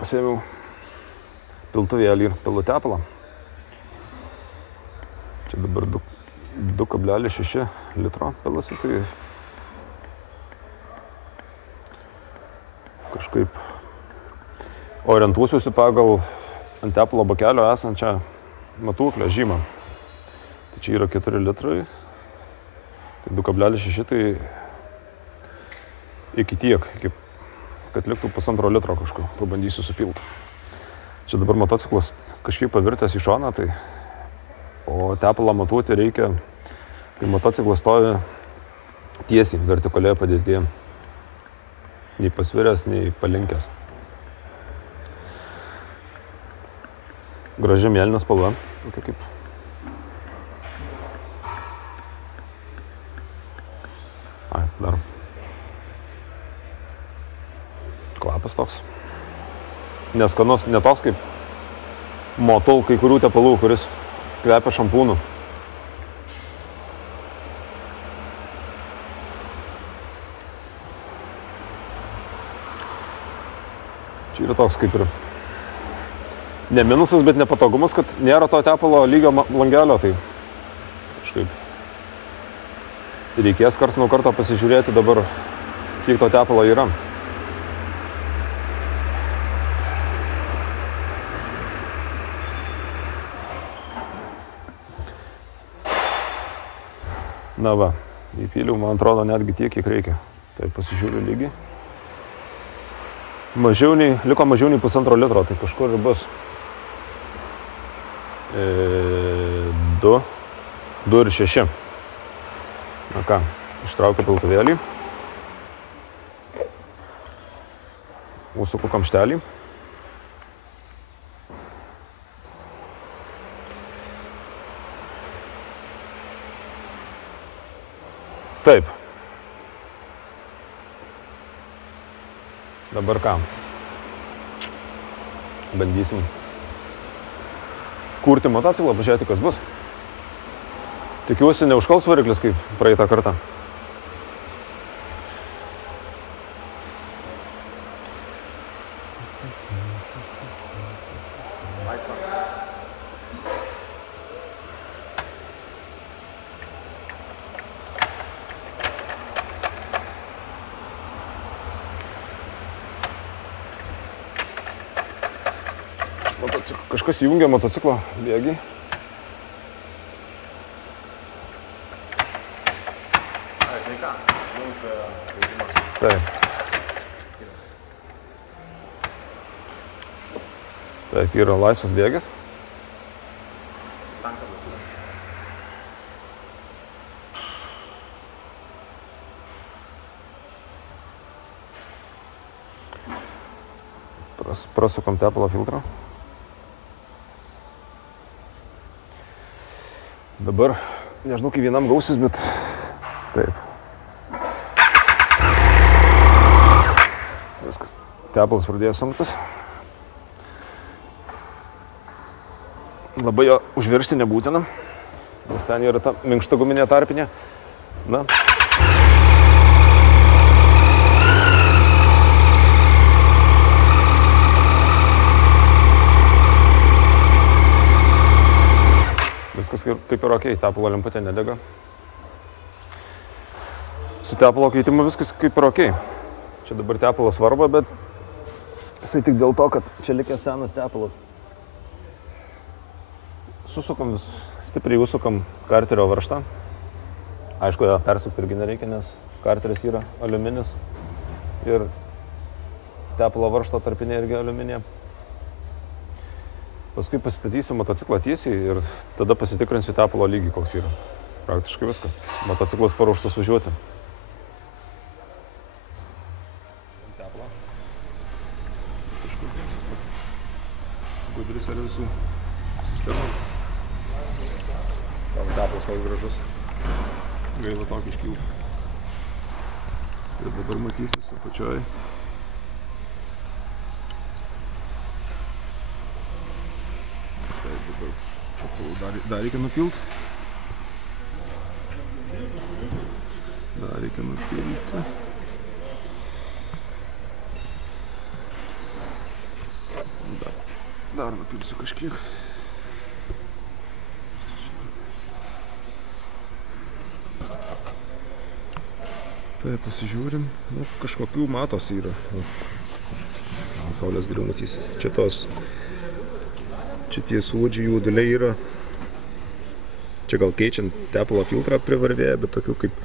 Pasėmiau piltuvėlį ir pilu tepalą. Čia dabar 2,6 litro pilasi, tai kažkaip orientuosiuosi pagal ant tepalo bakelio esančią matuoklę žymą. Tai čia yra 4 litrai, tai 2,6, tai iki tiek, kad liktų 1,5 litro kažko, pabandysiu supilti. Čia dabar motociklas kažkaip pavirtęs į šoną, tai o tepalą matuoti reikia, kai motociklas stovi tiesiai, vertikalioje padėtyje, nei pasviręs, nei palinkęs. Graži mėlyna spalva, tokia kaip. Dar. Kvapas toks. Neskanus, ne toks kaip Motul kai kurių tepalų, kuris kvepia šampūnu. Čia yra toks kaip ir ne minusas, bet nepatogumas, kad nėra to tepalo lygio langelio, tai kažkaip reikės karts nuo karto pasižiūrėti dabar, kiek to tepalo yra. Na va, įpyliau, man atrodo, netgi tiek, kiek reikia. Tai pasižiūriu lygį. Liko mažiau nei 1,5 litro, tai kažkur ir bus 2,6. Na ką, ištraukiu piltuvėlį. Užsuku kamštelį. Taip. Dabar ką? Bandysim kurti motociklą, pažiūrėti, kas bus. Tikiuosi, neužkals variklis kaip praeitą kartą. Kažkas įjungia motociklo bėgį. Taip. Taip, yra laisvas bėgis. Prasukam tepalo filtrą. Dabar, nežinau, kai vienam gausis, bet taip. Viskas. Tepalas pradėjo sunktis. Labai jo užviršti nebūtina, nes ten yra ta minkšta guminė tarpinė. Na. Viskas kaip ir okei, tepalo lemputė nedega. Su tepalo keitimu viskas kaip ir okei. Čia dabar tepalo svarba, bet jisai tik dėl to, kad čia likęs senas tepalas. Susukam stipriai užsukam karterio varžtą. Aišku, jo persukti irgi nereikia, nes karteris yra aliuminis ir tepalo varžto tarpinė irgi aliuminė. Paskui pasistatysiu motociklą tiesiai ir tada pasitikrinsiu tepalo lygį, koks yra. Praktiškai viskas. Motociklas paruoštas važiuoti. Tepalo. Kažkur gudri servisų sistema. Tam tepalas koks gražus. Gaila tokį išpilti. Ir dabar matysis apačioj. Dar reikia nupilt. Dar reikia nupilti. Dar nupilsiu kažkiek. Tai pasižiūrim, nu, kažkokių matos yra. Saulės geriau matys. Čia tie suodžiai jauduliai yra. Čia gal keičiant tepalo filtrą privarvėja, bet tokių kaip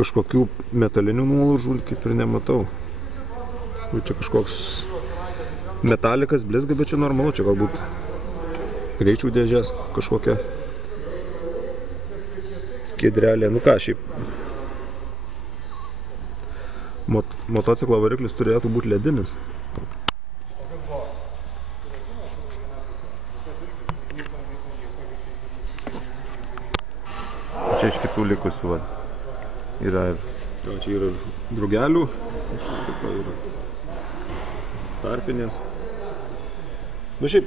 kažkokių metalinių nuolaužų kaip ir nematau. Čia kažkoks metalikas blizga, bet čia normalu, čia galbūt greičių dėžės kažkokia skiedrelė. Nu ką, šiaip motociklo variklis turėtų būti ledinis. Čia iš kitų likusių yra ir... Čia yra drugelių, yra tarpinės. Nu šiaip,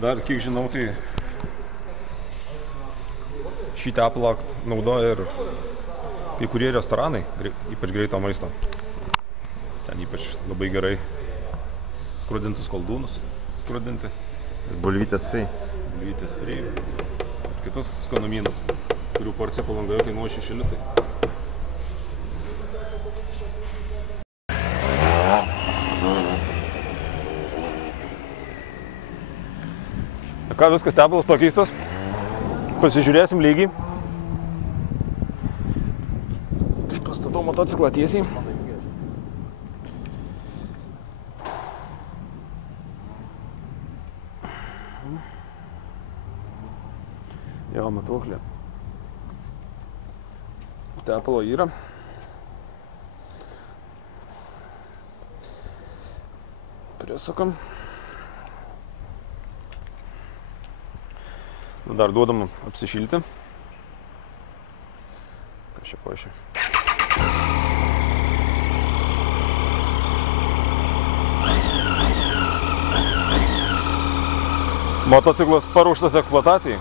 dar kiek žinau, tai šį tepalą naudoja ir kai kurie restoranai, ypač greito maisto. Ten ypač labai gerai skrudintus koldūnus skrudinti. Bulvytės free. Bulvytės free. Ir kitus skanumynus, kurių porcija Palangoje kainuoja 6 litai. Ką, viskas, tepalas pakeistas. Pasižiūrėsim lygį. Pastatau motociklą tiesiai. Jo, matuoklė. Tepalo yra. Prisukam. Dar duodam apsišilti. Kas čia pašė? Motociklas paruoštas eksploatacijai.